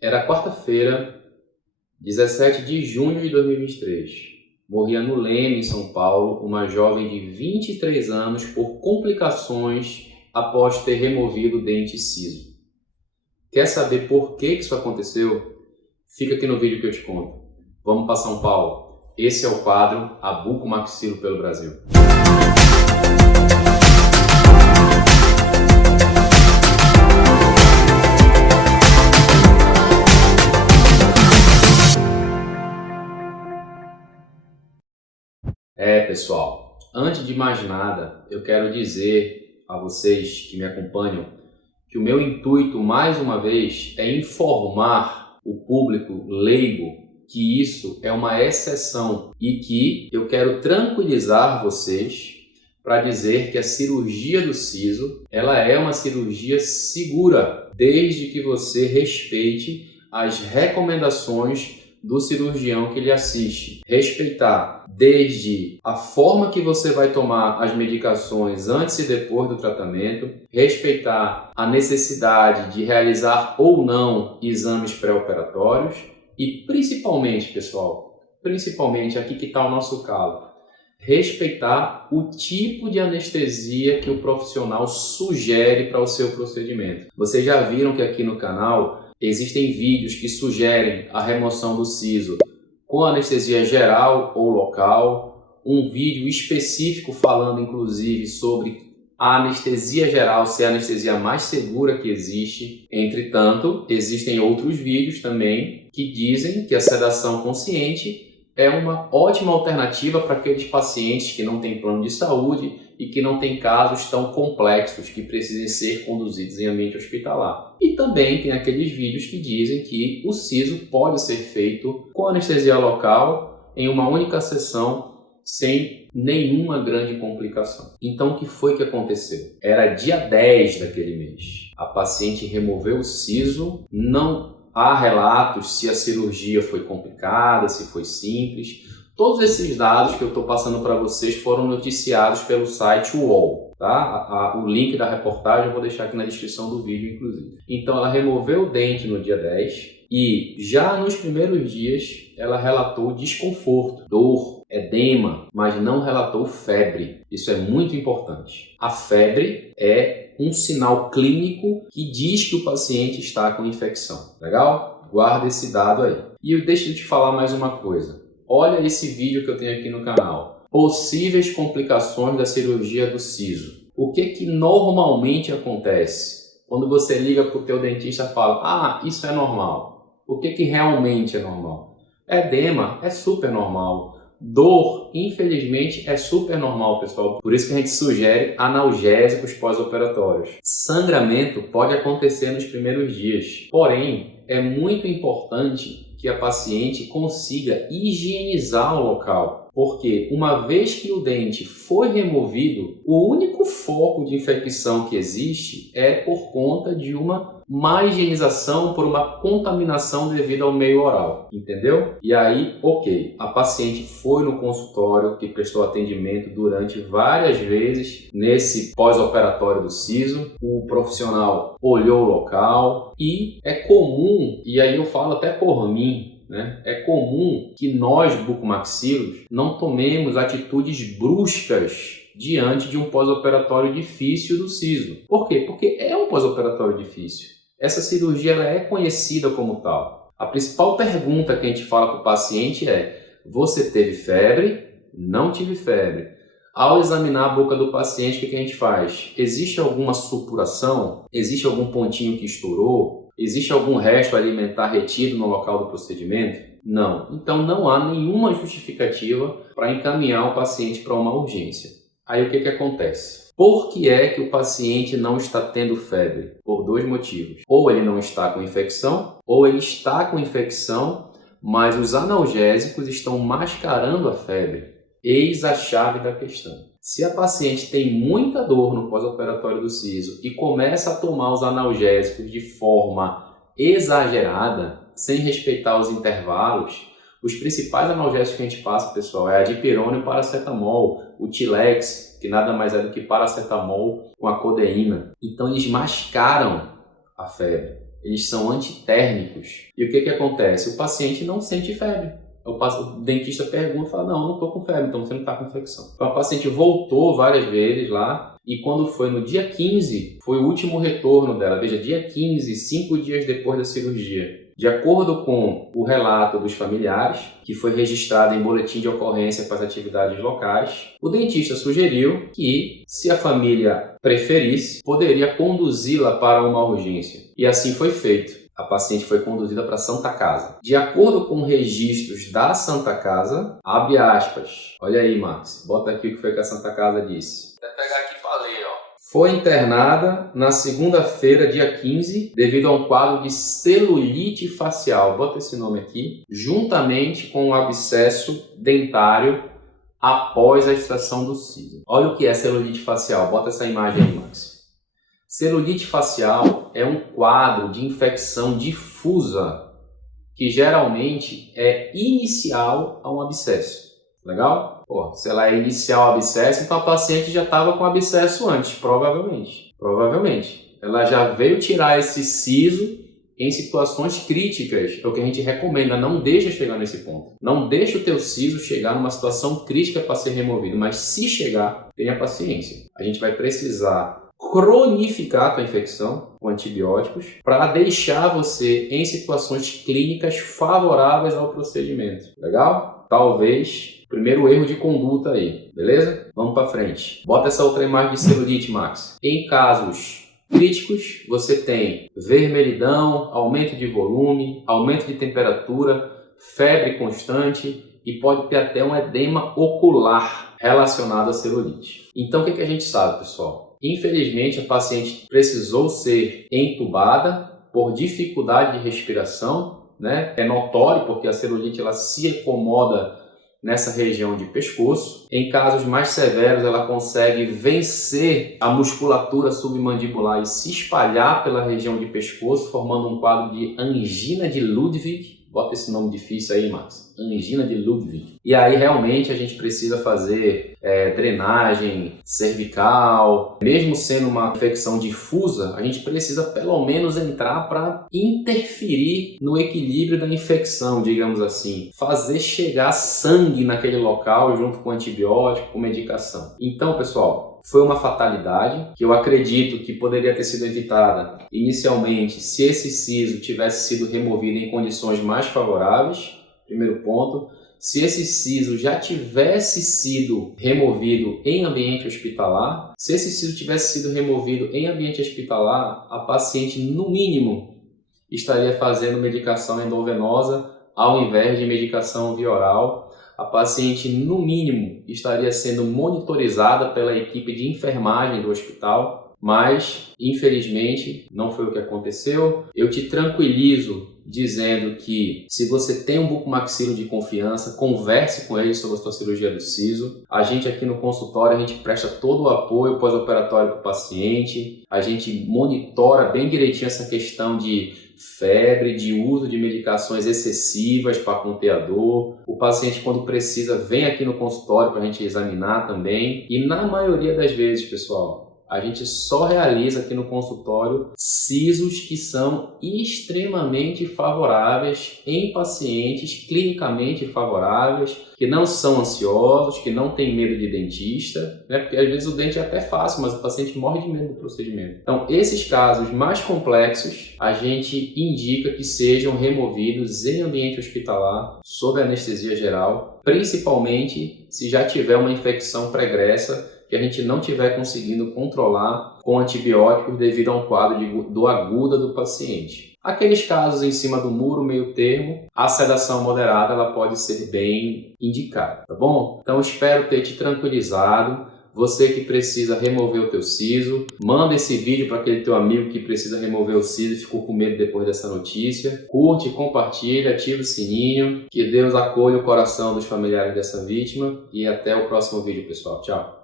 Era quarta-feira, 17 de junho de 2023. Morria no Leme, em São Paulo, uma jovem de 23 anos por complicações após ter removido o dente ciso. Quer saber por que isso aconteceu? Fica aqui no vídeo que eu te conto. Vamos para São Paulo. Esse é o quadro A Bucomaxilo pelo Brasil. Pessoal, antes de mais nada, eu quero dizer a vocês que me acompanham que o meu intuito, mais uma vez, é informar o público leigo que isso é uma exceção e que eu quero tranquilizar vocês para dizer que a cirurgia do siso, ela é uma cirurgia segura, desde que você respeite as recomendações do cirurgião que lhe assiste. Respeitar desde a forma que você vai tomar as medicações antes e depois do tratamento, respeitar a necessidade de realizar ou não exames pré-operatórios e principalmente, pessoal, aqui que está o nosso calo, respeitar o tipo de anestesia que o profissional sugere para o seu procedimento. Vocês já viram que aqui no canal existem vídeos que sugerem a remoção do siso com anestesia geral ou local, um vídeo específico falando inclusive sobre a anestesia geral ser a anestesia mais segura que existe. Entretanto, existem outros vídeos também que dizem que a sedação consciente é uma ótima alternativa para aqueles pacientes que não têm plano de saúde e que não têm casos tão complexos que precisem ser conduzidos em ambiente hospitalar. E também tem aqueles vídeos que dizem que o siso pode ser feito com anestesia local em uma única sessão sem nenhuma grande complicação. Então o que foi que aconteceu? Era dia 10 daquele mês. A paciente removeu o siso, não há relatos se a cirurgia foi complicada, se foi simples. Todos esses dados que eu estou passando para vocês foram noticiados pelo site UOL. Tá? O link da reportagem eu vou deixar aqui na descrição do vídeo, inclusive. Então ela removeu o dente no dia 10 e já nos primeiros dias ela relatou desconforto, dor, edema, mas não relatou febre. Isso é muito importante. A febre é um sinal clínico que diz que o paciente está com infecção. Legal? Guarda esse dado aí. E deixa eu te falar mais uma coisa. Olha esse vídeo que eu tenho aqui no canal. Possíveis complicações da cirurgia do siso. O que normalmente acontece? Quando você liga para o teu dentista e fala, isso é normal. O que realmente é normal? Edema é super normal. Dor, infelizmente, é super normal, pessoal. Por isso que a gente sugere analgésicos pós-operatórios. Sangramento pode acontecer nos primeiros dias. Porém, é muito importante que a paciente consiga higienizar o local. Porque uma vez que o dente foi removido, o único foco de infecção que existe é por conta de uma má higienização, por uma contaminação devido ao meio oral, entendeu? E aí, ok, a paciente foi no consultório que prestou atendimento durante várias vezes nesse pós-operatório do siso, o profissional olhou o local e é comum, e aí eu falo até por mim, é comum que nós, bucomaxilos, não tomemos atitudes bruscas diante de um pós-operatório difícil do siso. Por quê? Porque é um pós-operatório difícil. Essa cirurgia ela é conhecida como tal. A principal pergunta que a gente fala para o paciente é: você teve febre? Não tive febre. Ao examinar a boca do paciente, o que a gente faz? Existe alguma supuração? Existe algum pontinho que estourou? Existe algum resto alimentar retido no local do procedimento? Não. Então não há nenhuma justificativa para encaminhar o paciente para uma urgência. Aí o que acontece? Por que é que o paciente não está tendo febre? Por dois motivos. Ou ele não está com infecção, ou ele está com infecção, mas os analgésicos estão mascarando a febre. Eis a chave da questão. Se a paciente tem muita dor no pós-operatório do siso e começa a tomar os analgésicos de forma exagerada, sem respeitar os intervalos, os principais analgésicos que a gente passa, pessoal, é a dipirona e o paracetamol, o Tilex, que nada mais é do que paracetamol com a codeína. Então eles mascaram a febre. eles são antitérmicos. E o que acontece? O paciente não sente febre. O dentista pergunta, fala, não, eu não estou com febre, então você não está com infecção. Então a paciente voltou várias vezes lá e quando foi no dia 15, foi o último retorno dela. Veja, dia 15, 5 dias depois da cirurgia. De acordo com o relato dos familiares, que foi registrado em boletim de ocorrência para as atividades locais, o dentista sugeriu que, se a família preferisse, poderia conduzi-la para uma urgência. E assim foi feito. A paciente foi conduzida para a Santa Casa. De acordo com registros da Santa Casa, abre aspas. Olha aí, Max. Bota aqui o que foi que a Santa Casa disse. Vou pegar aqui para ler, ó. Foi internada na segunda-feira, dia 15, devido a um quadro de celulite facial. Bota esse nome aqui. Juntamente com o abscesso dentário após a extração do siso. Olha o que é celulite facial. Bota essa imagem aí, Max. Celulite facial é um quadro de infecção difusa que geralmente é inicial a um abscesso. Legal? Pô, se ela é inicial ao abscesso, então a paciente já estava com abscesso antes, provavelmente. Provavelmente. Ela já veio tirar esse siso em situações críticas. É o que a gente recomenda, não deixa chegar nesse ponto. Não deixa o teu siso chegar numa situação crítica para ser removido, mas se chegar, tenha paciência. A gente vai precisar cronificar a tua infecção com antibióticos para deixar você em situações clínicas favoráveis ao procedimento. Legal? Talvez primeiro erro de conduta aí, beleza? Vamos para frente. Bota essa outra imagem de celulite, Max. Em casos críticos, você tem vermelhidão, aumento de volume, aumento de temperatura, febre constante e pode ter até um edema ocular relacionado à celulite. Então, o que a gente sabe, pessoal? Infelizmente, a paciente precisou ser entubada por dificuldade de respiração, né? É notório porque a celulite ela se acomoda nessa região de pescoço. Em casos mais severos, ela consegue vencer a musculatura submandibular e se espalhar pela região de pescoço, formando um quadro de angina de Ludwig. Bota esse nome difícil aí, Max. Angina de Ludwig. E aí, realmente, a gente precisa fazer drenagem cervical. Mesmo sendo uma infecção difusa, a gente precisa, pelo menos, entrar para interferir no equilíbrio da infecção, digamos assim. Fazer chegar sangue naquele local junto com antibiótico, com medicação. Então, pessoal, foi uma fatalidade que eu acredito que poderia ter sido evitada inicialmente se esse siso tivesse sido removido em condições mais favoráveis, primeiro ponto. Se esse siso já tivesse sido removido em ambiente hospitalar, se esse siso tivesse sido removido em ambiente hospitalar, a paciente, no mínimo, estaria fazendo medicação endovenosa ao invés de medicação via oral. A paciente, no mínimo, estaria sendo monitorizada pela equipe de enfermagem do hospital, mas, infelizmente, não foi o que aconteceu. Eu te tranquilizo dizendo que, se você tem um bucomaxilo de confiança, converse com ele sobre a sua cirurgia do siso. A gente aqui no consultório, a gente presta todo o apoio pós-operatório para o paciente, a gente monitora bem direitinho essa questão de febre, de uso de medicações excessivas para conter a dor. O paciente, quando precisa, vem aqui no consultório para a gente examinar também. E na maioria das vezes, pessoal, a gente só realiza aqui no consultório sisos que são extremamente favoráveis em pacientes clinicamente favoráveis, que não são ansiosos, que não têm medo de dentista, né? Porque às vezes o dente é até fácil, mas o paciente morre de medo do procedimento. Então, esses casos mais complexos, a gente indica que sejam removidos em ambiente hospitalar, sob anestesia geral, principalmente se já tiver uma infecção pregressa que a gente não estiver conseguindo controlar com antibióticos devido a um quadro de dor aguda do paciente. Aqueles casos em cima do muro, meio termo, a sedação moderada ela pode ser bem indicada, tá bom? Então espero ter te tranquilizado. Você que precisa remover o teu siso, manda esse vídeo para aquele teu amigo que precisa remover o siso e ficou com medo depois dessa notícia. Curte, compartilha, ativa o sininho. Que Deus acolha o coração dos familiares dessa vítima e até o próximo vídeo, pessoal. Tchau!